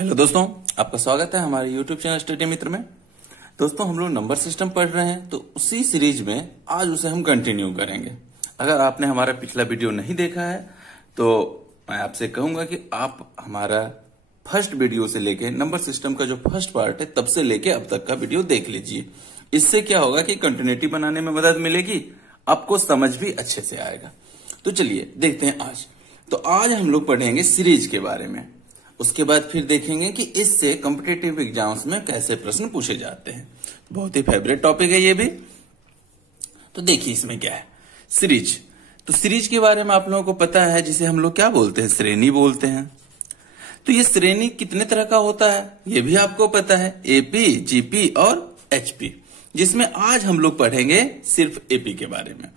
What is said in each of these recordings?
Hello दोस्तों, आपका स्वागत है हमारे YouTube चैनल स्टडी मित्र में। दोस्तों, हम लोग नंबर सिस्टम पढ़ रहे हैं, तो उसी सीरीज में आज उसे हम कंटिन्यू करेंगे। अगर आपने हमारा पिछला वीडियो नहीं देखा है तो मैं आपसे कहूंगा कि आप हमारा फर्स्ट वीडियो से लेके नंबर सिस्टम का जो फर्स्ट पार्ट है तब से लेके अब तक का वीडियो देख लीजिए। इससे क्या होगा कि कंटिन्यूटी बनाने में मदद मिलेगी, आपको समझ भी अच्छे से आएगा। तो चलिए देखते हैं आज। तो आज हम लोग पढ़ेंगे सीरीज के बारे में, उसके बाद फिर देखेंगे कि इससे कॉम्पिटिटिव एग्जाम्स में कैसे प्रश्न पूछे जाते हैं। बहुत ही फेवरेट टॉपिक है ये भी। तो देखिए इसमें क्या है, सीरीज। तो सीरीज के बारे में आप लोगों को पता है, जिसे हम लोग क्या बोलते हैं, श्रेणी बोलते हैं। तो ये श्रेणी कितने तरह का होता है ये भी आपको पता है, एपी, जीपी और एचपी, जिसमें आज हम लोग पढ़ेंगे सिर्फ एपी के बारे में।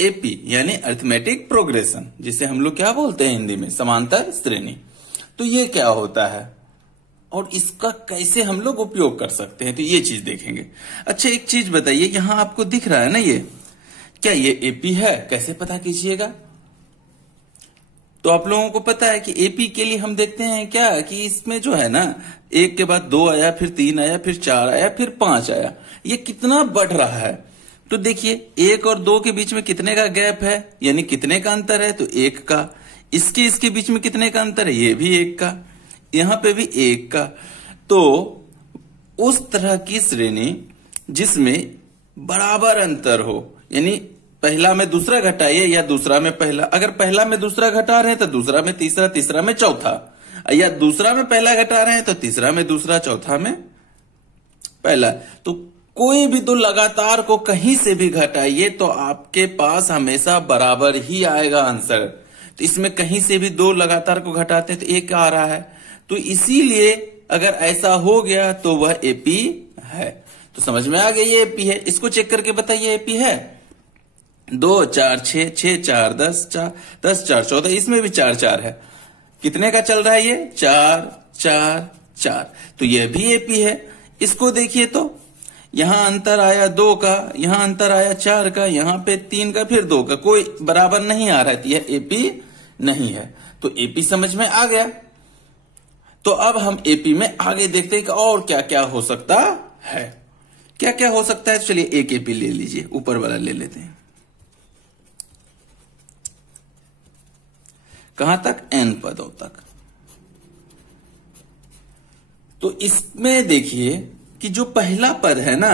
एपी यानी अरिथमेटिक प्रोग्रेशन, जिसे हम लोग क्या बोलते हैं हिंदी में, समांतर श्रेणी। तो ये क्या होता है और इसका कैसे हम लोग उपयोग कर सकते हैं, तो ये चीज देखेंगे। अच्छा, एक चीज बताइए, यहां आपको दिख रहा है ना, ये क्या ये एपी है, कैसे पता कीजिएगा? तो आप लोगों को पता है कि एपी के लिए हम देखते हैं क्या कि इसमें जो है ना, एक के बाद 2 आया, फिर 3 आया, फिर 4 आया, फिर 5 आया, ये कितना बढ़ रहा है। तो देखिए 1 और 2 के बीच में कितने का गैप है, यानी कितने का अंतर है, तो 1 का। इसके बीच में कितने का अंतर है, ये भी 1 का, यहां पे भी 1 का। तो उस तरह की श्रेणी जिसमें बराबर अंतर हो, यानी पहला में दूसरा घटाइए या दूसरा में पहला, अगर पहला में दूसरा घटा रहे हैं तो दूसरा में तीसरा, तीसरा में चौथा, या दूसरा में पहला घटा रहे हैं तो तीसरा में दूसरा, चौथा में पहला। तो कोई भी दो लगातार को कहीं से भी घटाइए तो आपके पास हमेशा बराबर ही आएगा आंसर। तो इसमें कहीं से भी 2 लगातार को घटाते हैं तो 1 आ रहा है, तो इसीलिए अगर ऐसा हो गया तो वह एपी है। तो समझ में आ गया ये एपी है। इसको चेक करके बताइए एपी है। 2 4 6 6 4 10 4 10 4 14, इसमें भी 4 4 है। कितने का चल रहा है ये, 4 4 4, तो यह भी एपी है। इसको देखिए तो यहां अंतर आया 2 का, यहां अंतर आया 4 का, यहां पे 3 का, फिर 2 का, कोई बराबर नहीं आ रहा है, तो यह एपी नहीं है। तो एपी समझ में आ गया। तो अब हम एपी में आगे देखते हैं कि और क्या क्या हो सकता है, क्या क्या हो सकता है। चलिए एक एपी ले लीजिए, ऊपर वाला ले लेते हैं। कहां तक, n पदों तक। तो इसमें देखिए कि जो पहला पद है ना,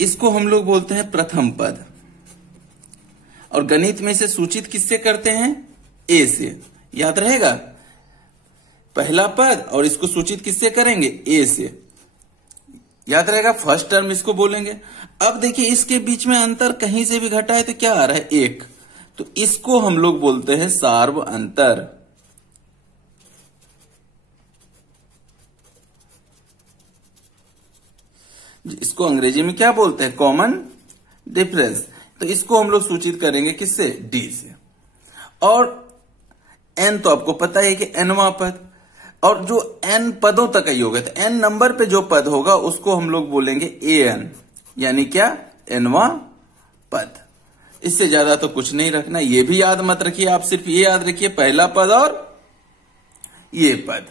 इसको हम लोग बोलते हैं प्रथम पद, और गणित में इसे सूचित किससे करते हैं, ए से। याद रहेगा, पहला पद और इसको सूचित किससे करेंगे, ए से। याद रहेगा, फर्स्ट टर्म इसको बोलेंगे। अब देखिए इसके बीच में अंतर कहीं से भी घटा है तो क्या आ रहा है, 1, तो इसको हम लोग बोलते हैं सार्व अंतर। इसको अंग्रेजी में क्या बोलते हैं, कॉमन डिफरेंस। तो इसको हम लोग सूचित करेंगे किससे, डी से। और n तो आपको पता है कि nवां पद, और जो n पदों तक का योग है, तो n नंबर पे जो पद होगा उसको हम लोग बोलेंगे an, यानी क्या, nवां पद। इससे ज्यादा तो कुछ नहीं रखना, ये भी याद मत रखिए, आप सिर्फ ये याद रखिए, पहला पद और ये पद,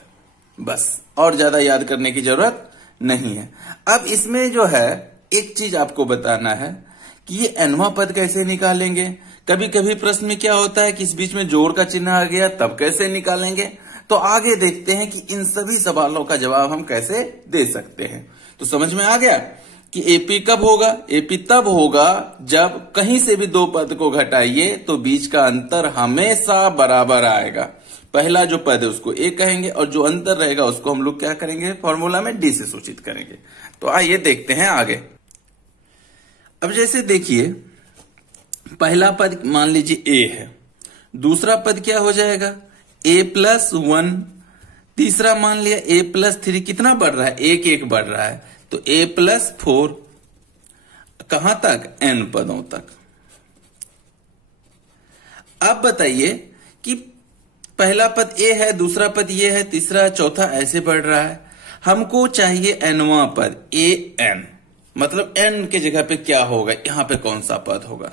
बस, और ज्यादा याद करने की जरूरत नहीं है। अब इसमें जो है एक चीज आपको बताना है कि ये nवां पद कैसे निकालेंगे। कभी कभी प्रश्न में क्या होता है कि इस बीच में जोड़ का चिन्ह आ गया, तब कैसे निकालेंगे। तो आगे देखते हैं कि इन सभी सवालों का जवाब हम कैसे दे सकते हैं। तो समझ में आ गया कि एपी कब होगा, एपी तब होगा जब कहीं से भी 2 पद को घटाइए तो बीच का अंतर हमेशा बराबर आएगा। पहला जो पद है उसको ए कहेंगे, और जो अंतर रहेगा उसको हम लोग क्या करेंगे, फॉर्मूला में डी से सूचित करेंगे। तो आइए देखते हैं आगे। अब जैसे देखिए, पहला पद मान लीजिए ए है, दूसरा पद क्या हो जाएगा, a+1, तीसरा मान लिया a+3, कितना बढ़ रहा है, 1 1 बढ़ रहा है, तो a+4, कहां तक, n पदों तक। अब बताइए कि पहला पद ए है, दूसरा पद ये है, तीसरा, चौथा, ऐसे बढ़ रहा है। हमको चाहिए nवां पद, an, मतलब n के जगह पे क्या होगा, यहां पे कौन सा पद होगा।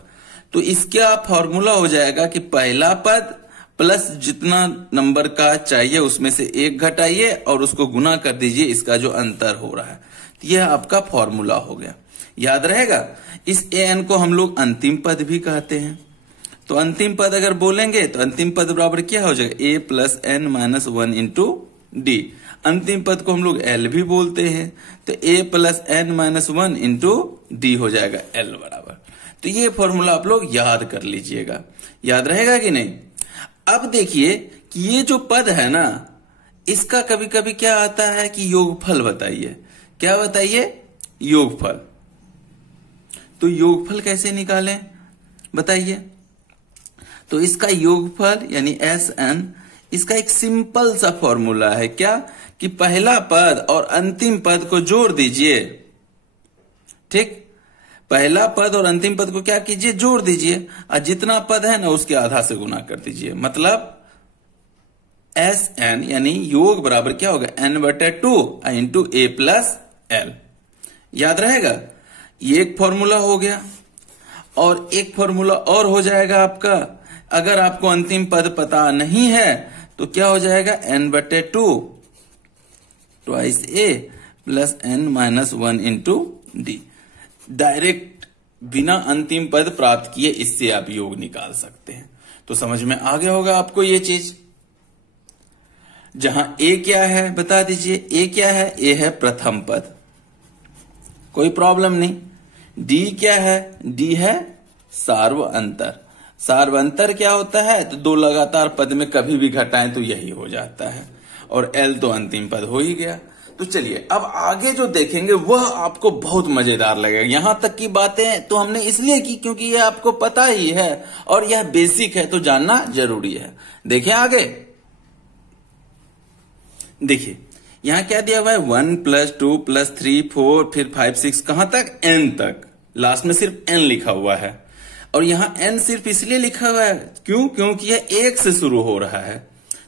तो इसका फॉर्मूला हो जाएगा कि पहला पद प्लस जितना नंबर का चाहिए उसमें से एक घटाइए और उसको गुना कर दीजिए, इसका जो अंतर हो रहा है। तो यह आपका फॉर्मूला हो गया, याद रहेगा। इस an को हम लोग अंतिम पद भी कहते हैं। तो अंतिम पद अगर बोलेंगे तो अंतिम पद बराबर क्या हो जाएगा, a plus n minus 1 into D. अंतिम पद को हम लोग l भी बोलते हैं, तो a plus n minus 1 into D हो जाएगा l बराबर। तो ये फॉर्मूला आप लोग याद कर लीजिएगा, याद रहेगा कि नहीं। अब देखिए कि ये जो पद है ना, इसका कभी कभी क्या आता है कि योगफल बताइए। क्या बताइए, योगफल। तो योगफल कैसे निकालें बताइए। तो इसका योगफल यानी SN, इसका एक सिंपल सा फॉर्मूला है, क्या कि पहला पद और अंतिम पद को जोड़ दीजिए। ठीक, पहला पद और अंतिम पद को क्या कीजिए, जोड़ दीजिए, और जितना पद है ना उसके आधा से गुना कर दीजिए। मतलब SN यानी योग बराबर क्या होगा, n/2 into a plus l। याद रहेगा, ये एक फॉर्मूला हो गया। और एक फॉर्मूला और हो जाएगा आपका, अगर आपको अंतिम पद पता नहीं है तो क्या हो जाएगा, n/2 twice a plus n minus 1 into D. Direct बिना अंतिम पद प्राप्त किए इससे आप योग निकाल सकते हैं। तो समझ में आ गया होगा आपको ये चीज। जहां a क्या है बता दीजिए, a क्या है, a है प्रथम पद, कोई प्रॉब्लम नहीं। d क्या है, d है सार्व अंतर। सार्व अंतर क्या होता है, तो दो लगातार पद में कभी भी घटाएं तो यही हो जाता है। और l तो अंतिम पद हो ही गया। तो चलिए अब आगे जो देखेंगे वह आपको बहुत मजेदार लगेगा। यहां तक की बातें तो हमने इसलिए की क्योंकि यह आपको पता ही है और यह बेसिक है, तो जानना जरूरी है। देखिए आगे, देखिए यहां क्या दिया हुआ है, 1 प्लस 2 प्लस 3 4 फिर 5 6 कहां तक, n तक। लास्ट में सिर्फ n लिखा हुआ है। और यहां n सिर्फ इसलिए लिखा हुआ है क्यों, क्योंकि यह 1 से शुरू हो रहा है।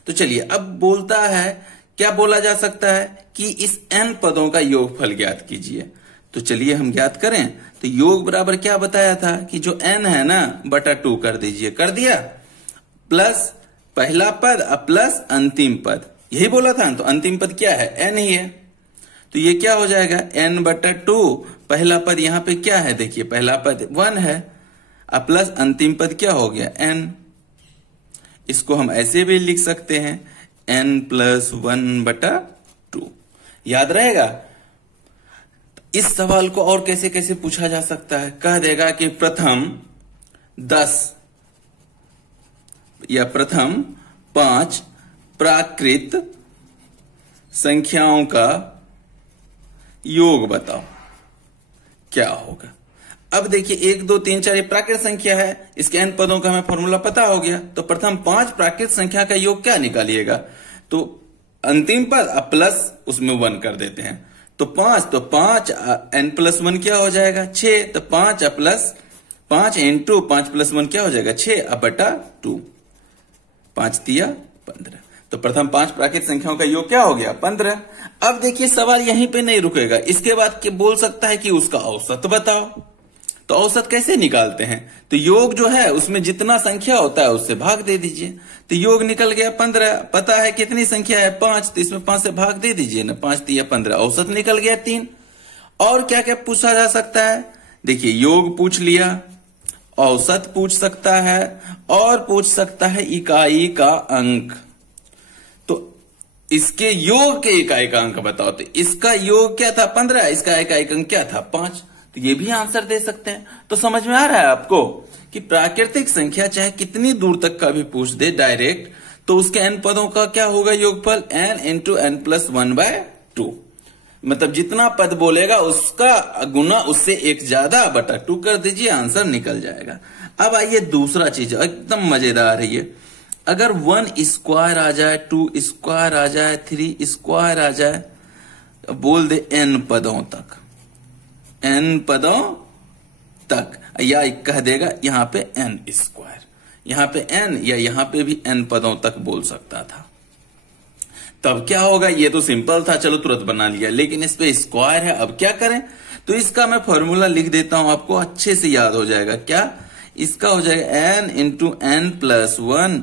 तो चलिए अब बोलता है, क्या बोला जा सकता है कि इस n पदों का योगफल ज्ञात कीजिए। तो चलिए हम ज्ञात करें। तो योग बराबर क्या बताया था कि जो n है ना बटा 2 कर दीजिए, कर दिया, प्लस पहला पद अब प्लस अंतिम पद, यही बोला था। तो अंतिम पद क्या है, n ही है। तो ये क्या हो जाएगा, n/2। पहला पद यहां पे क्या है, देखिए पहला पद 1 है, अब प्लस अंतिम पद क्या हो गया, n। इसको हम ऐसे भी लिख सकते हैं, n प्लस 1/2। याद रहेगा। इस सवाल को और कैसे कैसे पूछा जा सकता है, कह देगा कि प्रथम 10 या प्रथम 5 प्राकृत संख्याओं का योग बताओ, क्या होगा। अब देखिए 1 2 3 4 ये प्राकृत संख्या है, इसके n पदों का हमें फॉर्मूला पता हो गया। तो प्रथम 5 प्राकृत संख्या का योग क्या निकालिएगा, तो अंतिम पद अब प्लस उसमें 1 कर देते हैं। तो 5 n प्लस 1 क्या हो जाएगा, 6। तो 5 प्लस 5 इंटू 5 प्लस 1 क्या हो जाएगा, 6 अब बटा 2, 5 तिया 15। तो प्रथम 5 प्राकृत संख्याओं का योग क्या हो गया, 15। अब देखिए सवाल यहीं पे नहीं रुकेगा, इसके बाद क्या बोल सकता है कि उसका औसत बताओ। तो औसत कैसे निकालते हैं, तो योग जो है उसमें जितना संख्या होता है उससे भाग दे दीजिए। तो योग निकल गया 15, पता है कितनी संख्या है 5, तो इसमें 5 से भाग दे दीजिए ना, 5 तिया 15, औसत निकल गया 3। और क्या क्या पूछा जा सकता है, देखिए योग पूछ लिया, औसत पूछ सकता है और पूछ सकता है इकाई का अंक। तो इसके योग के इकाई का अंक बताओ। तो इसका योग क्या था 15, इसका इकाई का अंक क्या था 5। तो ये भी आंसर दे सकते हैं। तो समझ में आ रहा है आपको कि प्राकृतिक संख्या चाहे कितनी दूर तक का भी पूछ दे डायरेक्ट, तो उसके n पदों का क्या होगा योगफल, n इंटू n प्लस 1/2। मतलब जितना पद बोलेगा उसका गुना उससे 1 ज्यादा बटा 2 कर दीजिए, आंसर निकल जाएगा। अब आइए दूसरा चीज एकदम मजेदार है ये। अगर 1 स्क्वायर आ जाए, 2 स्क्वायर आ जाए, 3 स्क्वायर आ जाए, बोल दे n पदों तक, n पदों तक, या कह देगा यहां पे n स्क्वायर, यहां पे n या यहां पे भी n पदों तक बोल सकता था। तब क्या होगा, ये तो सिंपल था, चलो तुरंत बना लिया, लेकिन इस पे स्क्वायर है। अब क्या करें, तो इसका मैं फॉर्मूला लिख देता हूं, आपको अच्छे से याद हो जाएगा। क्या, इसका हो जाएगा n into n plus 1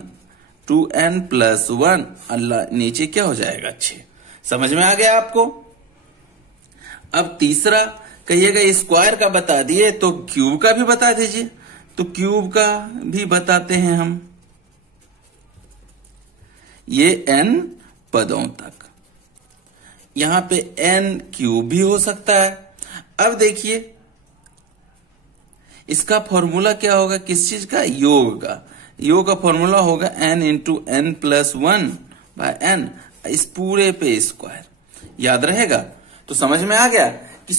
2n+1 अल्लाह नीचे क्या हो जाएगा 6। समझ में आ गया आपको। अब तीसरा कहिएगा स्क्वायर का बता दिए तो क्यूब का भी बता दीजिए। तो क्यूब का भी बताते हैं हम, ये n पदों तक, यहां पे n क्यूब भी हो सकता है। अब देखिए इसका फॉर्मूला क्या होगा, किस चीज का, योग का। योग का फॉर्मूला होगा n इंटू n+1/n, इस पूरे पे स्क्वायर, याद रहेगा। तो समझ में आ गया कि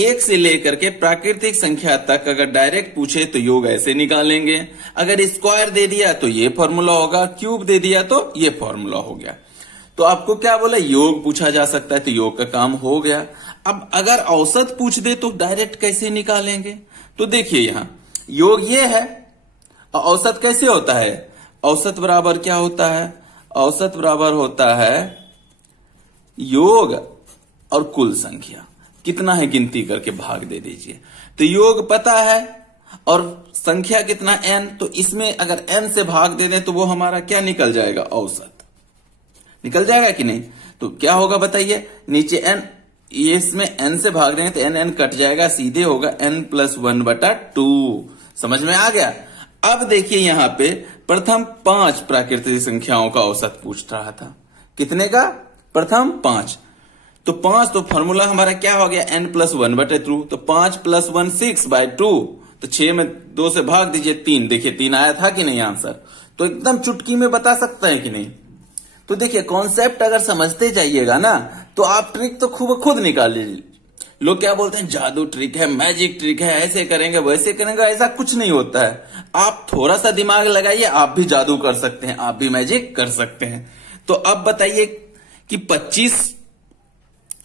एक से लेकर के प्राकृतिक संख्या तक अगर डायरेक्ट पूछे तो योग ऐसे निकालेंगे, अगर स्क्वायर दे दिया तो ये फॉर्मूला होगा, क्यूब दे दिया तो ये फॉर्मूला हो गया। तो आपको क्या बोला, योग पूछा जा सकता है तो योग का काम हो गया। अब अगर औसत पूछ दे तो डायरेक्ट कैसे निकालेंगे, तो देखिए यहां योग ये है और औसत कैसे होता है, औसत बराबर क्या होता है, औसत बराबर होता है योग और कुल संख्या, कितना है गिनती करके भाग दे दीजिए। तो योग पता है और संख्या कितना n, तो इसमें अगर n से भाग दे दें तो वो हमारा क्या निकल जाएगा, औसत निकल जाएगा कि नहीं। तो क्या होगा बताइए, नीचे n, ये इसमें n से भाग देंगे तो n कट जाएगा, सीधे होगा n+1/2। समझ में आ गया। अब देखिए यहां पे प्रथम 5 प्राकृतिक संख्याओं का औसत पूछ रहा था, कितने का, प्रथम 5। तो 5 तो फॉर्मूला हमारा क्या हो गया, n+1/2। तो 5 + 1 6/2, तो 6 में 2 से भाग दीजिए 3। देखिए 3 आया था कि नहीं आंसर, तो एकदम चुटकी में बता सकते हैं कि नहीं। तो देखिए कॉन्सेप्ट अगर समझते जाइएगा ना तो आप ट्रिक तो खुद निकाल लीजिए। लोग क्या बोलते हैं, जादू ट्रिक है, मैजिक ट्रिक है, ऐसे करेंगे वैसे करेंगे, ऐसा कुछ नहीं होता है। आप थोड़ा सा दिमाग लगाइए, आप भी जादू कर सकते हैं, आप भी मैजिक कर सकते हैं। तो अब बताइए कि 25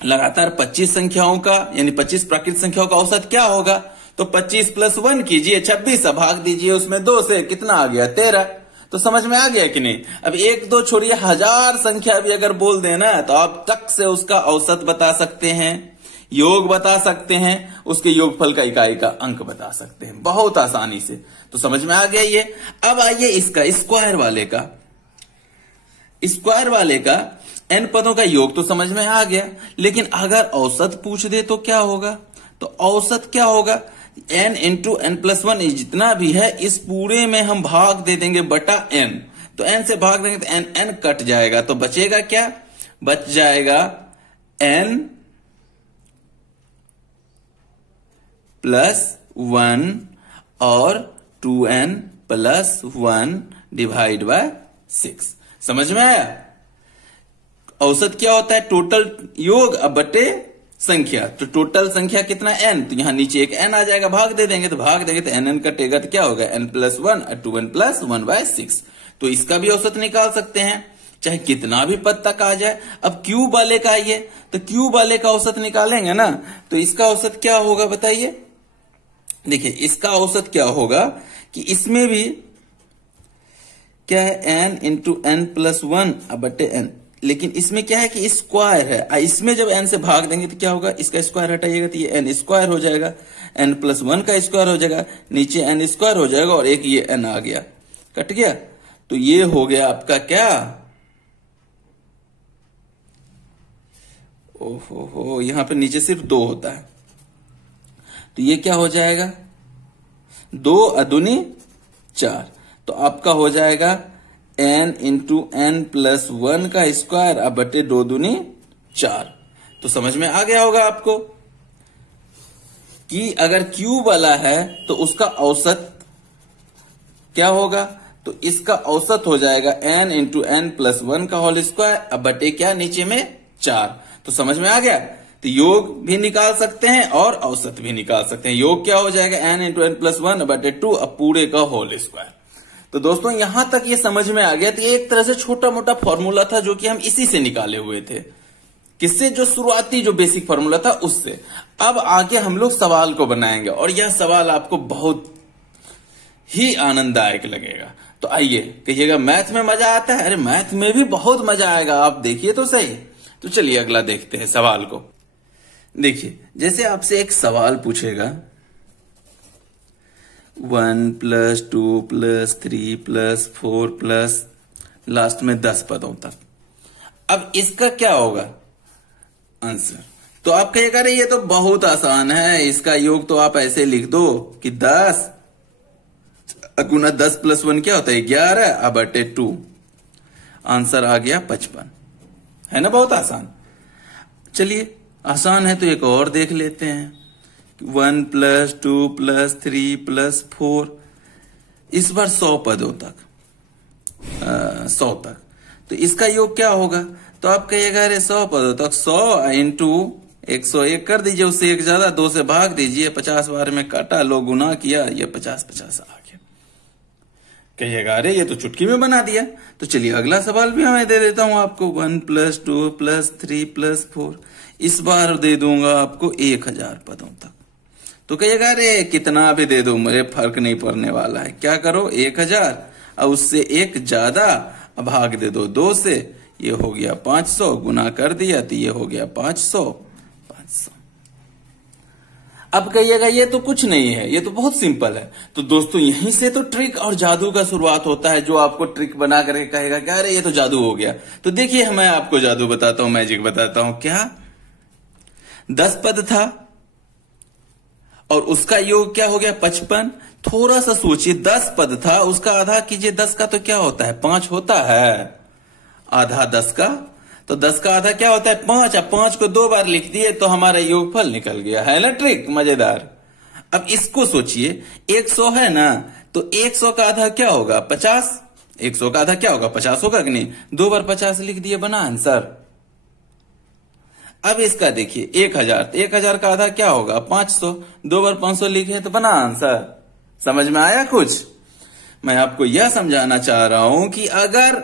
लगातार 25 संख्याओं का यानी 25 प्राकृतिक संख्याओं का औसत क्या होगा। तो 25 + 1 कीजिए 26, भाग दीजिए उसमें 2 से, कितना आ गया 13। तो समझ में आ गया कि नहीं। अब 1 2 छोड़िए, 1000 संख्या भी अगर बोल देना तो आप टक से उसका औसत बता सकते हैं, योग बता सकते हैं, उसके योगफल का इकाई का अंक बता सकते हैं बहुत आसानी से। तो समझ में आ गया ये। अब आइए इसका स्क्वायर वाले का, स्क्वायर वाले का n पदों का योग तो समझ में आ गया, लेकिन अगर औसत पूछ दे तो क्या होगा। तो औसत क्या होगा, n इंटू n+1, जितना भी है इस पूरे में हम भाग दे देंगे बटा n। तो n से भाग देंगे तो n कट जाएगा, तो बचेगा क्या, बच जाएगा n+1 और 2n+1/6। समझ में आया। औसत क्या होता है, टोटल योग बटे संख्या। तो टोटल संख्या कितना n, तो यहां नीचे एक n आ जाएगा, भाग दे देंगे तो n कटेगा तो क्या होगा, n+1 और 2n+1/6। तो इसका भी औसत निकाल सकते हैं, चाहे कितना भी पद तक आ जाए। अब क्यूब वाले का आइए, तो क्यूब वाले का औसत निकालेंगे ना, तो इसका औसत क्या होगा बताइए। देखिए इसका औसत क्या होगा कि इसमें भी क्या है, n इंटू n+1/n, लेकिन इसमें क्या है कि स्क्वायर है। इसमें जब n से भाग देंगे तो क्या होगा, इसका स्क्वायर हटाइएगा तो ये n स्क्वायर हो जाएगा, n+1 का स्क्वायर हो जाएगा, नीचे n स्क्वायर हो जाएगा और एक ये n आ गया, कट गया। तो ये हो गया आपका क्या, ओहो यहां पे नीचे सिर्फ 2 होता है, तो ये क्या हो जाएगा, 2 अदुनी 4। तो आपका हो जाएगा n इंटू n+1 का स्क्वायर अब बटे 2 दूनी 4। तो समझ में आ गया होगा आपको कि अगर क्यूब वाला है तो उसका औसत क्या होगा। तो इसका औसत हो जाएगा n इंटू n+1 का होल स्क्वायर अब बटे क्या, नीचे में 4। तो समझ में आ गया। तो योग भी निकाल सकते हैं और औसत भी निकाल सकते हैं। योग क्या हो जाएगा, n इंटू n+1/2 अब पूरे का होल स्क्वायर। तो दोस्तों यहां तक ये समझ में आ गया। तो ये एक तरह से छोटा मोटा फॉर्मूला था जो कि हम इसी से निकाले हुए थे, किससे, जो शुरुआती जो बेसिक फॉर्मूला था उससे। अब आगे हम लोग सवाल को बनाएंगे और यह सवाल आपको बहुत ही आनंददायक लगेगा। तो आइए कहिएगा, मैथ में मजा आता है। अरे मैथ में भी बहुत मजा आएगा, आप देखिए तो सही। तो चलिए अगला देखते हैं सवाल को। देखिए जैसे आपसे एक सवाल पूछेगा 1 + 2 + 3 + 4 + लास्ट में 10 पदों तक। अब इसका क्या होगा आंसर? तो आप कहेगा अरे ये तो बहुत आसान है, इसका योग तो आप ऐसे लिख दो कि 10 गुना 10 + 1 क्या होता है 11 अब बटे 2, आंसर आ गया 55। है ना बहुत आसान। चलिए आसान है तो एक और देख लेते हैं। 1 + 2 + 3 + 4, इस बार 100 पदों तक, 100 तक। तो इसका योग क्या होगा? तो आप कहिएगा अरे 100 पदों तक 100 × 101 कर दीजिए, उससे एक ज्यादा 2 से भाग दीजिए, 50 बार में काटा, लो गुना किया, ये 50 आ गया। कहिएगा अरे ये तो चुटकी में बना दिया। तो चलिए अगला सवाल भी मैं दे देता हूं आपको। 1 + 2 + 3 + 4, इस बार दे दूंगा आपको 1000 पदों तक। तो कहिएगा अरे कितना भी दे दो मुझे फर्क नहीं पड़ने वाला है। क्या करो 1000 और उससे एक ज्यादा भाग दे दो 2 से, ये हो गया 500, गुना कर दिया तो ये हो गया 500। अब कहिएगा ये तो कुछ नहीं है, ये तो बहुत सिंपल है। तो दोस्तों यहीं से तो ट्रिक और जादू का शुरुआत होता है, जो आपको ट्रिक बना करके कहेगा कि अरे ये तो जादू हो गया। तो देखिए मैं आपको जादू बताता हूं, मैजिक बताता हूं। क्या 10 पद था और उसका योग क्या हो गया 55। थोड़ा सा सोचिए, 10 पद था, उसका आधा कीजिए 10 का तो क्या होता है 5 होता है, आधा 10 का, तो 10 का आधा क्या होता है 5। अब 5 को 2 बार लिख दिए तो हमारा योगफल निकल गया। है ना ट्रिक मजेदार। अब इसको सोचिए 100 है ना, तो 100 का आधा क्या होगा 50, 100 का आधा क्या होगा 50 होगा कि नहीं, 2 बार 50 लिख दिए, बना आंसर। अब इसका देखिए 1000, 1000 का आधा क्या होगा 500, 2 बार 500 लिखे तो बना आंसर। समझ में आया कुछ? मैं आपको यह समझाना चाह रहा हूं कि अगर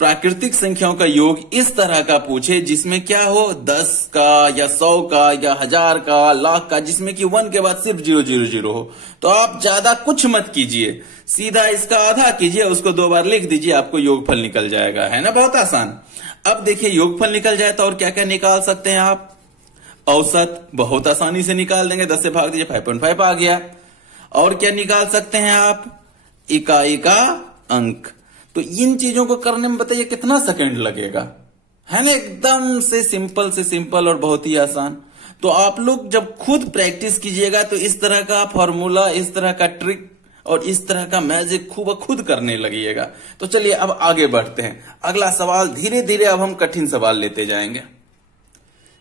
प्राकृतिक संख्याओं का योग इस तरह का पूछे जिसमें क्या हो 10 का या 100 का या 1000 का, लाख का, जिसमें कि 1 के बाद सिर्फ 000 हो, तो आप ज्यादा कुछ मत कीजिए, सीधा इसका आधा कीजिए, उसको 2 बार लिख दीजिए, आपको योगफल निकल जाएगा। है ना बहुत आसान। अब देखिए योगफल निकल जाए तो और क्या क्या निकाल सकते हैं आप? औसत बहुत आसानी से निकाल देंगे, 10 से भाग दीजिए 5.5 आ गया। और क्या निकाल सकते हैं आप? इकाई का अंक। तो इन चीजों को करने में बताइए कितना सेकंड लगेगा? है ना एकदम से सिंपल और बहुत ही आसान। तो आप लोग जब खुद प्रैक्टिस कीजिएगा तो इस तरह का फॉर्मूला, इस तरह का ट्रिक और इस तरह का मैजिक खुद करने लगिएगा। तो चलिए अब आगे बढ़ते हैं। अगला सवाल, धीरे धीरे अब हम कठिन सवाल लेते जाएंगे।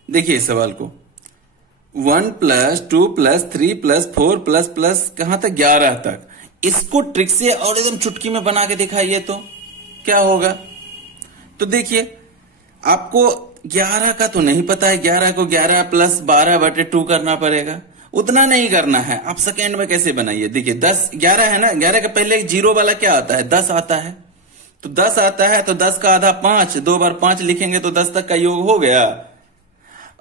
देखिए इस सवाल को, 1 + 2 + 3 + 4 + कहां तक 11 तक, इसको ट्रिक से और एकदम चुटकी में बना के दिखाइए तो क्या होगा? तो देखिए आपको 11 का तो नहीं पता है, 11 को 11 + 12/2 करना पड़ेगा। उतना नहीं करना है, आप सेकेंड में कैसे बनाइए। देखिए 10 11 है ना, 11 के पहले 0 वाला क्या आता है 10 आता है। तो 10 आता है तो 10 का आधा 5, 2 बार 5 लिखेंगे तो 10 तक का योग हो गया।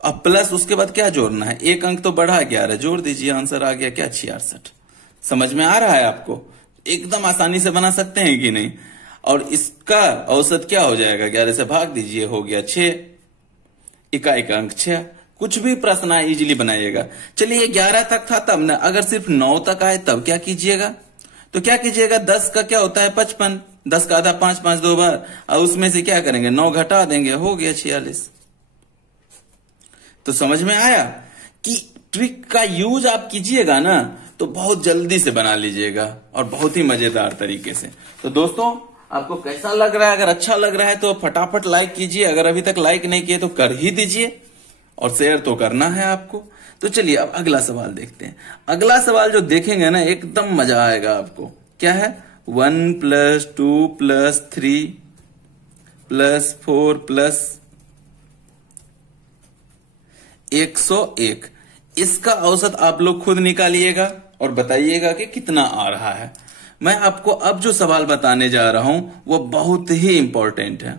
अब प्लस उसके बाद क्या जोड़ना है, एक अंक तो बढ़ा 11, जोड़ दीजिए, आंसर आ गया क्या 66। समझ में आ रहा है आपको? एकदम आसानी से बना सकते हैं कि नहीं? और इसका औसत क्या हो जाएगा, 11 से भाग दीजिए, हो गया 6, इकाई का अंक 6। कुछ भी प्रश्न है इजीली बनाइएगा। चलिए 11 तक था तब ना, अगर सिर्फ 9 तक आए तब क्या कीजिएगा? तो क्या कीजिएगा, 10 का क्या होता है 55, 10 का आधा 5 5 2 बार, और उसमें से क्या करेंगे 9 घटा देंगे, हो गया 46। तो समझ में आया कि ट्रिक का यूज आप कीजिएगा ना तो बहुत जल्दी से बना लीजिएगा और बहुत ही मजेदार तरीके से। तो दोस्तों आपको कैसा लग रहा है? अगर अच्छा लग रहा है तो फटाफट लाइक कीजिए, अगर अभी तक लाइक नहीं किए तो कर ही दीजिए, और शेयर तो करना है आपको। तो चलिए अब अगला सवाल देखते हैं। अगला सवाल जो देखेंगे ना एकदम मजा आएगा आपको। क्या है? 1 + 2 + 3 + 4 + 101, इसका औसत आप लोग खुद निकालिएगा और बताइएगा कि कितना आ रहा है। मैं आपको अब जो सवाल बताने जा रहा हूं वो बहुत ही इंपॉर्टेंट है।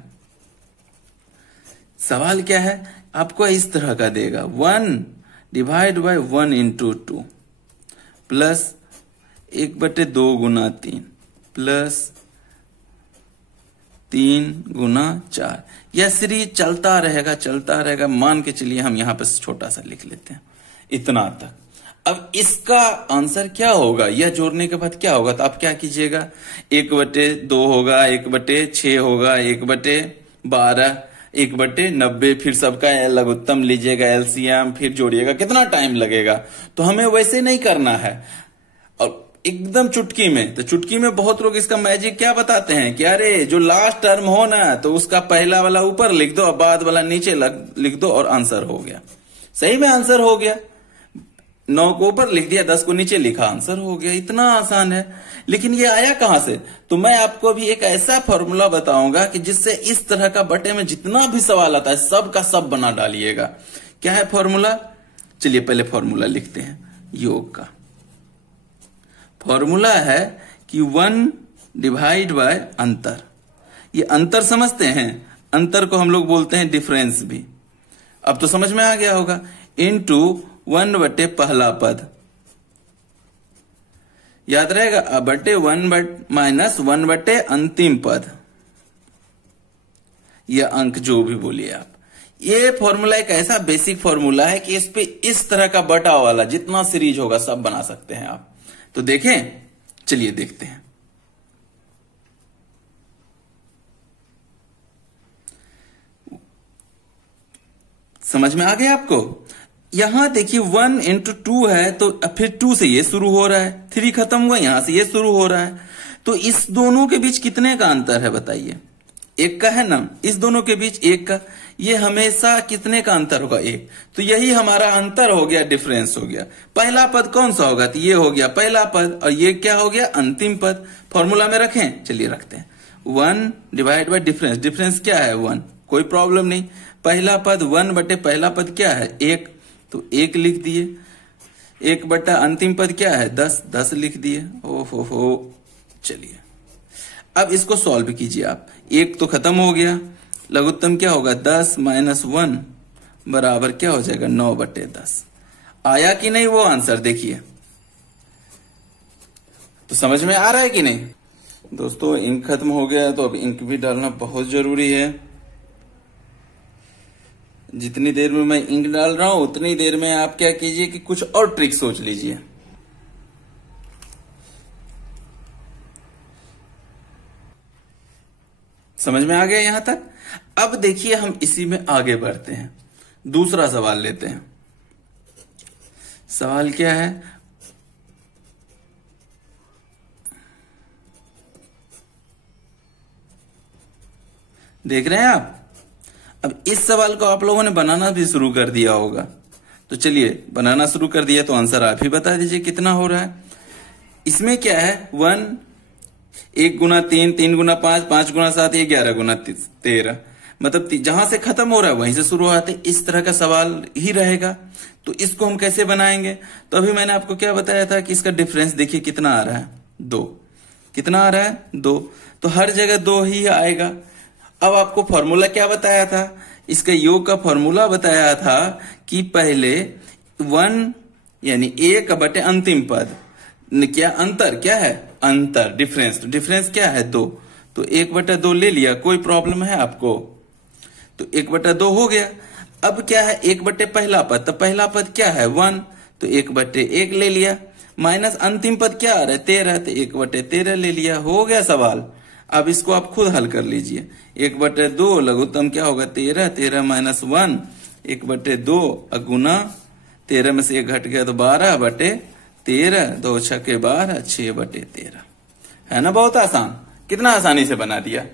सवाल क्या है, आपको इस तरह का देगा, 1 / 1 × 2 प्लस 1/2 गुना 3 प्लस 3 गुना 4। यह सीरीज चलता रहेगा। मान के चलिए हम यहां पर छोटा सा लिख लेते हैं, इतना तक। अब इसका आंसर क्या होगा, यह जोड़ने के बाद क्या होगा, तो आप क्या कीजिएगा, 1/2 होगा, 1/6 होगा, 1/12, 1/90, फिर सबका लघुत्तम लीजिएगा, एलसीएम, फिर जोड़िएगा, कितना टाइम लगेगा। तो हमें वैसे नहीं करना है, और एकदम चुटकी में। तो चुटकी में बहुत लोग इसका मैजिक क्या बताते हैं कि अरे जो लास्ट टर्म हो ना, तो उसका पहला वाला ऊपर लिख दो और बाद वाला नीचे लिख दो और आंसर हो गया। सही में आंसर हो गया, 9 को ऊपर लिख दिया, 10 को नीचे लिखा, आंसर हो गया। इतना आसान है। लेकिन ये आया कहां से, तो मैं आपको अभी एक ऐसा फॉर्मूला बताऊंगा कि जिससे इस तरह का बटे में जितना भी सवाल आता है सब का सब बना डालिएगा। क्या है फॉर्मूला, चलिए पहले फॉर्मूला लिखते हैं। योग का फॉर्मूला है कि 1 डिवाइड बाय अंतर। ये अंतर समझते हैं, अंतर को हम लोग बोलते हैं डिफरेंस भी। अब तो समझ में आ गया होगा। इनटू 1 बटे पहला पद, याद रहेगा, बटे 1 माइनस 1 बटे अंतिम पद, यह अंक जो भी बोलिए आप। ये फॉर्मूला एक ऐसा बेसिक फॉर्मूला है कि इस पे इस तरह का बटा वाला जितना सीरीज होगा सब बना सकते हैं आप। तो देखें, चलिए देखते हैं। समझ में आ गया आपको। यहां देखिए 1 × 2 है, तो फिर 2 से ये शुरू हो रहा है, 3 खत्म हुआ, यहां से ये शुरू हो रहा है। तो इस दोनों के बीच कितने का अंतर है बताइए, 1 का है ना, इस दोनों के बीच 1 का। ये हमेशा कितने का अंतर होगा, 1। तो यही हमारा अंतर हो गया, डिफरेंस हो गया। पहला पद कौन सा होगा, तो ये हो गया पहला पद, और ये क्या हो गया, अंतिम पद। फॉर्मूला में रखें, चलिए रखते हैं। 1 डिवाइड बाय डिफरेंस, डिफरेंस क्या है 1, कोई प्रॉब्लम नहीं। पहला पद 1 बटे पहला पद क्या है 1, तो 1 लिख दिए। 1 बटा अंतिम पद क्या है 10, 10 लिख दिए। ओहो, चलिए अब इसको सॉल्व कीजिए आप। 1 तो खत्म हो गया, लघुत्तम क्या होगा 10 माइनस 1 बराबर क्या हो जाएगा 9/10। आया कि नहीं वो आंसर, देखिए। तो समझ में आ रहा है कि नहीं दोस्तों। इंक खत्म हो गया, तो अब इंक भी डालना बहुत जरूरी है। जितनी देर में मैं इंक डाल रहा हूं उतनी देर में आप क्या कीजिए कि कुछ और ट्रिक सोच लीजिए। समझ में आ गया यहां तक। अब देखिए हम इसी में आगे बढ़ते हैं, दूसरा सवाल लेते हैं। सवाल क्या है, देख रहे हैं आप। अब इस सवाल को आप लोगों ने बनाना भी शुरू कर दिया होगा, तो चलिए बनाना शुरू कर दिया तो आंसर आप ही बता दीजिए कितना हो रहा है। इसमें क्या है 1 गुना 3, 3 गुना 5, 5 गुना 7, 11 गुना 13, मतलब जहां से खत्म हो रहा है वहीं से शुरू होते। इस तरह का सवाल ही रहेगा। तो इसको हम कैसे बनाएंगे, तो अभी मैंने आपको क्या बताया था कि इसका डिफरेंस देखिए कितना आ रहा है 2, कितना आ रहा है 2, तो हर जगह 2 ही आएगा। अब आपको फॉर्मूला क्या बताया था, इसका योग का फॉर्मूला बताया था कि पहले 1 यानी 1 बटे अंतिम पद, क्या अंतर क्या है, अंतर डिफरेंस, तो डिफरेंस क्या है 2, तो 1/2 ले लिया, कोई प्रॉब्लम है आपको, तो 1/2 हो गया। अब क्या है 1 बटे पहला पद, तो पहला पद क्या है 1, तो 1/1 ले लिया, माइनस अंतिम पद क्या आ रहा है 13, तो 1/13 ले लिया, हो गया सवाल। अब इसको आप खुद हल कर लीजिए। 1/2 लघुत्तम क्या होगा 13, 13 माइनस 1, 1/2 गुना 13 में से 1 घट गया तो 12/13, 2 छक्के 12, 6/13। है ना, बहुत आसान, कितना आसानी से बना दिया।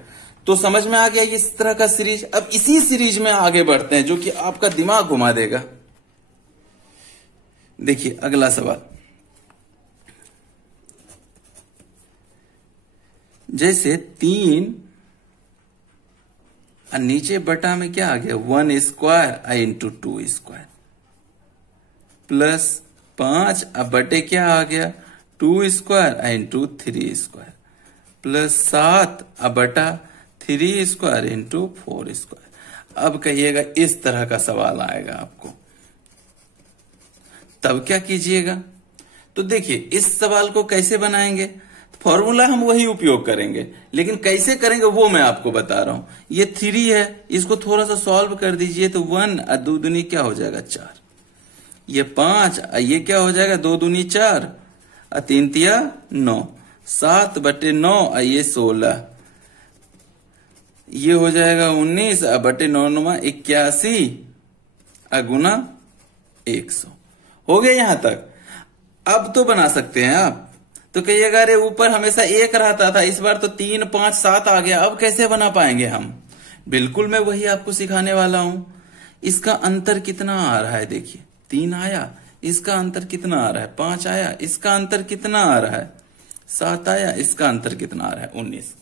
तो समझ में आ गया इस तरह का सीरीज। अब इसी सीरीज में आगे बढ़ते हैं जो कि आपका दिमाग घुमा देगा। देखिए अगला सवाल, जैसे 3 और नीचे बटा में क्या आ गया 1 स्क्वायर इंटू 2 स्क्वायर प्लस 5 अब बटे क्या आ गया 2 स्क्वायर इंटू 3 स्क्वायर प्लस 7 अब बटा 3 स्क्वायर इंटू 4 स्क्वायर। अब कहिएगा इस तरह का सवाल आएगा आपको, तब क्या कीजिएगा। तो देखिए इस सवाल को कैसे बनाएंगे, फॉर्मूला हम वही उपयोग करेंगे, लेकिन कैसे करेंगे वो मैं आपको बता रहा हूं। ये 3 है, इसको थोड़ा सा सॉल्व कर दीजिए तो 1 और 2 दूनी क्या हो जाएगा 4। ये 5, ये क्या हो जाएगा 2 दूनी 4, 3 तिया 9, 7/9, ये 16, ये हो जाएगा 19, बटे 9 9 81, गुना 100। हो गया यहां तक। अब तो बना सकते हैं आप। तो कहिएगा अरे ऊपर हमेशा 1 रहता था, इस बार तो 3 5 7 आ गया, अब कैसे बना पाएंगे हम? बिल्कुल मैं वही आपको सिखाने वाला हूं। इसका अंतर कितना आ रहा है देखिए, 3 आया, इसका अंतर कितना आ रहा है 5 आया, इसका अंतर कितना आ रहा है 7 आया, इसका अंतर कितना आ रहा है 19।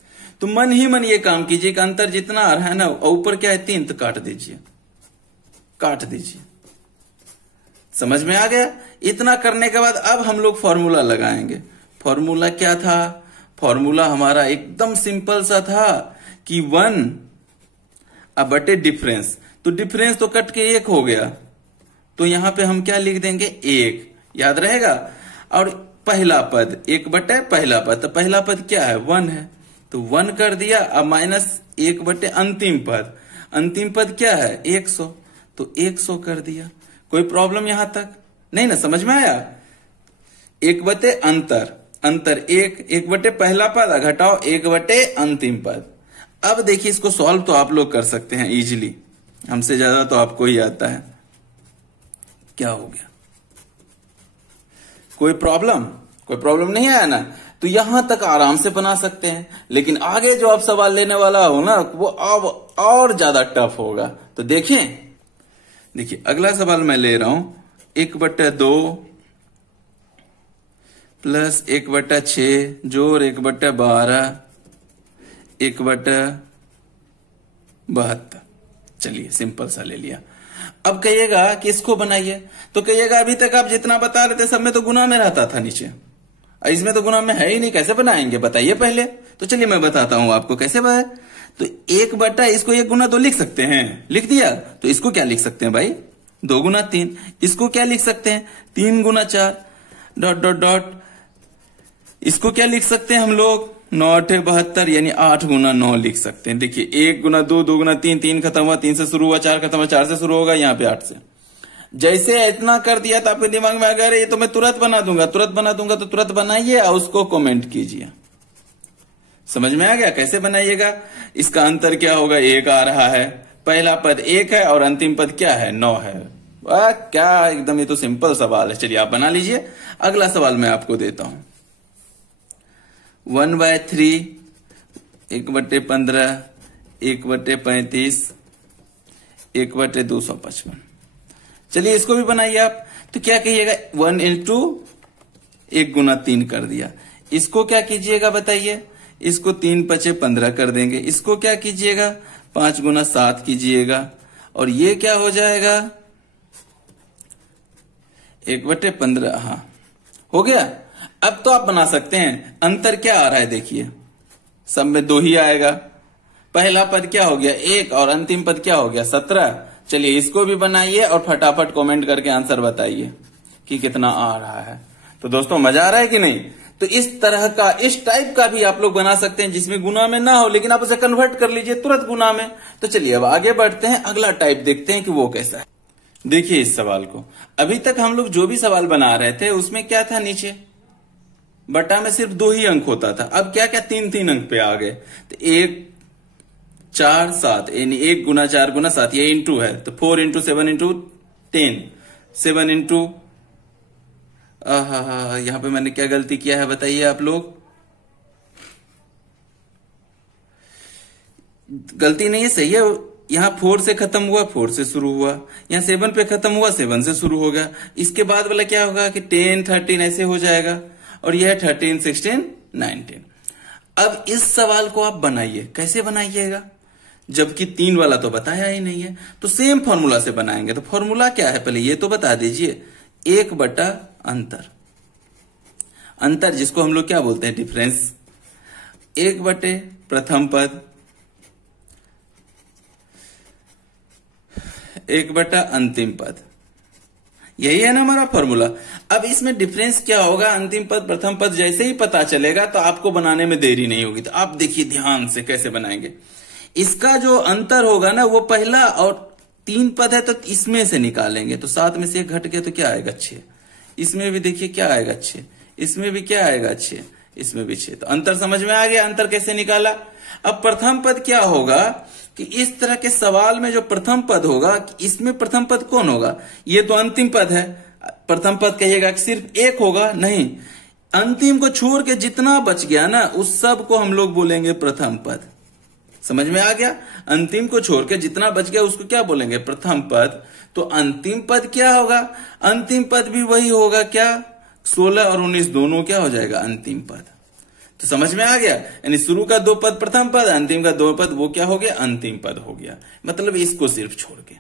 तो मन ही मन ये काम कीजिए कि अंतर जितना आ रहा है ना, ऊपर क्या है 3, तो काट दीजिए, काट दीजिए। समझ में आ गया? इतना करने के बाद अब हम लोग फॉर्मूला लगाएंगे। फॉर्मूला क्या था? फॉर्मूला हमारा एकदम सिंपल सा था कि 1 बटे डिफरेंस। तो डिफरेंस तो कट के 1 हो गया, तो यहां पे हम क्या लिख देंगे 1, याद रहेगा। और पहला पद 1 बटे पहला पद, तो पहला पद क्या है 1 है, तो 1 कर दिया। अब -1 बटे अंतिम पद, अंतिम पद क्या है 100, तो 100 कर दिया। कोई प्रॉब्लम यहां तक नहीं ना? समझ में आया? 1 बटे अंतर, अंतर 1 बटे पहला पद, घटाओ 1 बटे अंतिम पद। अब देखिए इसको सॉल्व तो आप लोग कर सकते हैं इजीली, हमसे ज्यादा तो आपको ही आता है। क्या हो गया? कोई प्रॉब्लम? कोई प्रॉब्लम नहीं आया ना? तो यहां तक आराम से बना सकते हैं, लेकिन आगे जो आप सवाल लेने वाला हो ना, वो अब और ज्यादा टफ होगा। तो देखिए अगला सवाल मैं ले रहा हूं 1/2 प्लस 1/6 जोड़ 1/12 1/72। चलिए सिंपल सा ले लिया। अब कहिएगा कि इसको बनाइए, तो कहिएगा अभी तक आप जितना बता रहे थे सब में तो गुना में रहता था नीचे, इसमें तो गुना में है ही नहीं, कैसे बनाएंगे बताइए पहले। तो चलिए मैं बताता हूं आपको कैसे बनाए। तो 1 बटा इसको 1 गुना 2 लिख सकते हैं, लिख दिया। तो इसको क्या लिख सकते हैं भाई 2 गुना 3। इसको क्या लिख सकते हैं 3 गुना 4 डॉट डॉट डॉट। इसको क्या लिख सकते हैं हम लोग 9 8 72, यानी 8 गुना 9 लिख सकते हैं। देखिए 1 गुना 2, 2 गुना 3, 3 खत्म हुआ, 3 से शुरू हुआ, 4 खत्म हुआ, 4 से शुरू होगा, यहाँ पे 8 से। जैसे इतना कर दिया तो आपके दिमाग में अगर ये तो मैं तुरंत बना दूंगा, तुरंत बना दूंगा, तो तुरंत बनाइए और उसको कमेंट कीजिए। समझ में आ गया कैसे बनाइएगा? इसका अंतर क्या होगा 1 आ रहा है, पहला पद 1 है और अंतिम पद क्या है 9 है। वाह क्या एकदम, ये तो सिंपल सवाल है। चलिए आप बना लीजिए। अगला सवाल मैं आपको देता हूं 1/3 1/15 1/35 1/255। चलिए इसको भी बनाइए आप। तो क्या कहिएगा 1 into 1 गुना 3 कर दिया। इसको क्या कीजिएगा बताइए? इसको 3 5 15 कर देंगे। इसको क्या कीजिएगा 5 गुना 7 कीजिएगा, और ये क्या हो जाएगा 1/15। हाँ हो गया। अब तो आप बना सकते हैं। अंतर क्या आ रहा है देखिए, सब में 2 ही आएगा। पहला पद क्या हो गया 1 और अंतिम पद क्या हो गया 17। चलिए इसको भी बनाइए और फटाफट कमेंट करके आंसर बताइए कि कितना आ रहा है। तो दोस्तों मजा आ रहा है कि नहीं? तो इस तरह का, इस टाइप का भी आप लोग बना सकते हैं जिसमें गुना में ना हो, लेकिन आप उसे कन्वर्ट कर लीजिए तुरंत गुना में। तो चलिए अब आगे बढ़ते हैं, अगला टाइप देखते हैं कि वो कैसा है। देखिए इस सवाल को, अभी तक हम लोग जो भी सवाल बना रहे थे उसमें क्या था, नीचे बटा में सिर्फ 2 ही अंक होता था। अब क्या क्या 3 अंक पे आ गए। तो 1 4 7, यानी 1 गुना 4 गुना 7, ये इंटू है, तो 4 into 7 into 10, 7 into यहां पे मैंने क्या गलती किया है बताइए आप लोग? गलती नहीं है, सही है। यहां 4 से खत्म हुआ, 4 से शुरू हुआ, यहां 7 पे खत्म हुआ, 7 से शुरू हो गया। इसके बाद वाला क्या होगा कि 10 13 ऐसे हो जाएगा, और यह 13 16 19। अब इस सवाल को आप बनाइए। कैसे बनाइएगा? जबकि 3 वाला तो बताया ही नहीं है, तो सेम फॉर्मूला से बनाएंगे। तो फॉर्मूला क्या है पहले ये तो बता दीजिए। 1 बटा अंतर, अंतर जिसको हम लोग क्या बोलते हैं डिफरेंस, 1 बटे प्रथम पद 1 बटा अंतिम पद, यही है ना हमारा फॉर्मूला। अब इसमें डिफरेंस क्या होगा, अंतिम पद प्रथम पद जैसे ही पता चलेगा तो आपको बनाने में देरी नहीं होगी। तो आप देखिए ध्यान से कैसे बनाएंगे। इसका जो अंतर होगा ना वो पहला और 3 पद है तो इसमें से निकालेंगे, तो 7 में से 1 घट गया तो क्या आएगा 6। इसमें भी देखिए क्या आएगा 6, इसमें भी क्या आएगा 6, इसमें भी 6। तो अंतर समझ में आ गया, अंतर कैसे निकाला। अब प्रथम पद क्या होगा कि इस तरह के सवाल में जो प्रथम पद होगा, इसमें प्रथम पद कौन होगा, ये तो अंतिम पद है। प्रथम पद कहिएगा कि सिर्फ एक होगा, नहीं, अंतिम को छोड़ के जितना बच गया ना उस सब को हम लोग बोलेंगे प्रथम पद। समझ में आ गया, अंतिम को छोड़ के जितना बच गया उसको क्या बोलेंगे, प्रथम पद। तो अंतिम पद क्या होगा, अंतिम पद भी वही होगा क्या, 16 और 19 दोनों क्या हो जाएगा अंतिम पद। तो समझ में आ गया, यानी शुरू का 2 पद प्रथम पद, अंतिम का 2 पद वो क्या हो गया, अंतिम पद हो गया, मतलब इसको सिर्फ छोड़ के।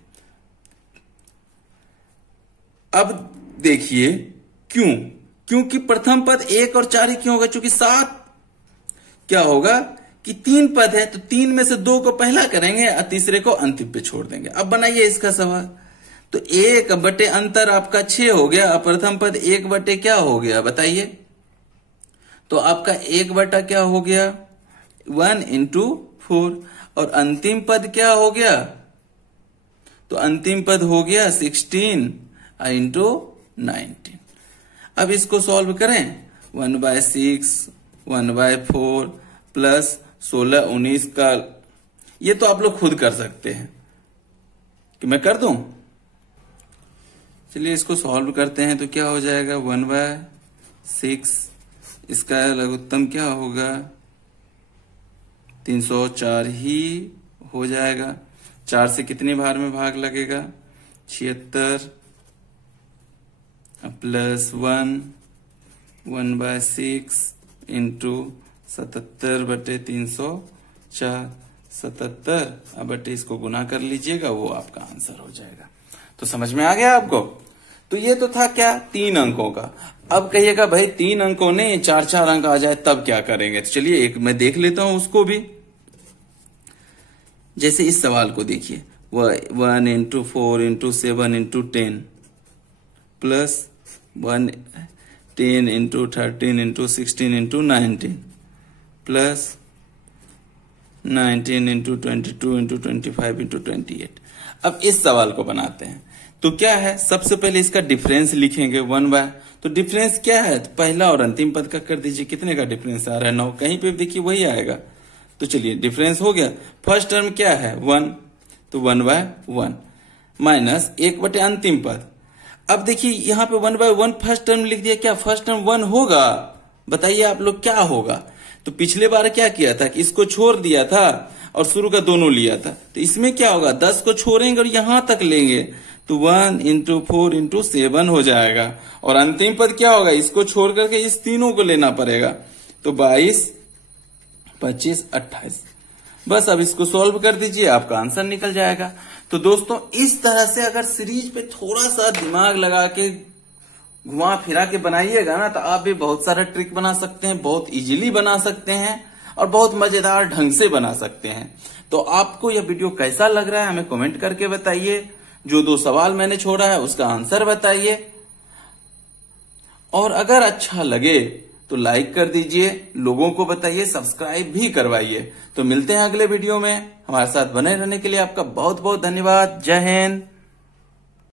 अब देखिए क्यों, क्योंकि प्रथम पद 1 और 4 ही क्यों होगा, क्योंकि 7 क्या होगा कि 3 पद है, तो 3 में से 2 को पहला करेंगे और तीसरे को अंतिम पे छोड़ देंगे। अब बनाइए इसका सवाल, तो 1 बटे अंतर आपका 6 हो गया, प्रथम पद 1 बटे क्या हो गया बताइए, तो आपका 1 बटा क्या हो गया 1 into 4, और अंतिम पद क्या हो गया, तो अंतिम पद हो गया 16 into 19। अब इसको सॉल्व करें, 1/6 1/4 प्लस 16 19 का, ये तो आप लोग खुद कर सकते हैं कि मैं कर दूं। चलिए इसको सॉल्व करते हैं, तो क्या हो जाएगा 1/6, इसका लघुत्तम क्या होगा 304 ही हो जाएगा। 4 से कितने बार में भाग लगेगा 76 प्लस 1/6 इंटू 77 बटे 304, 77 बटे इसको गुना कर लीजिएगा, वो आपका आंसर हो जाएगा। तो समझ में आ गया आपको। तो ये तो था क्या 3 अंकों का। अब कहिएगा भाई 3 अंकों नहीं 4-4 अंक आ जाए तब क्या करेंगे, तो चलिए एक मैं देख लेता हूं उसको भी। जैसे इस सवाल को देखिए, 1 into 4 into 7 into 10 plus 10 into 13 into 16 into 19 plus 19 into 22 into 25 into 28। अब इस सवाल को बनाते हैं, तो क्या है, सबसे पहले इसका डिफरेंस लिखेंगे 1/, तो डिफरेंस क्या है, तो पहला और अंतिम पद का कर दीजिए, कितने का डिफरेंस आ रहा है 9, कहीं पे देखिए वही आएगा। तो चलिए डिफरेंस हो गया, फर्स्ट टर्म क्या है 1, तो 1/1 माइनस 1 बटे अंतिम पद। अब देखिए यहां पे 1/1 फर्स्ट टर्म लिख दिया, क्या फर्स्ट टर्म 1 होगा, बताइए आप लोग क्या होगा। तो पिछले बार क्या किया था कि इसको छोड़ दिया था और शुरू का दोनों लिया था, तो इसमें क्या होगा 10 को छोड़ेंगे और यहां तक लेंगे, तो 1 into 4 into 7 हो जाएगा, और अंतिम पद क्या होगा, इसको छोड़ करके इस तीनों को लेना पड़ेगा, तो 22 25 28। बस अब इसको सॉल्व कर दीजिए, आपका आंसर निकल जाएगा। तो दोस्तों इस तरह से अगर सीरीज पे थोड़ा सा दिमाग लगा के घुमा फिरा के बनाइएगा ना, तो आप भी बहुत सारा ट्रिक बना सकते हैं, बहुत इजीली बना सकते हैं और बहुत मजेदार ढंग से बना सकते हैं। तो आपको यह वीडियो कैसा लग रहा है हमें कमेंट करके बताइए। जो 2 सवाल मैंने छोड़ा है उसका आंसर बताइए, और अगर अच्छा लगे तो लाइक कर दीजिए, लोगों को बताइए, सब्सक्राइब भी करवाइए। तो मिलते हैं अगले वीडियो में, हमारे साथ बने रहने के लिए आपका बहुत बहुत धन्यवाद। जय हिंद।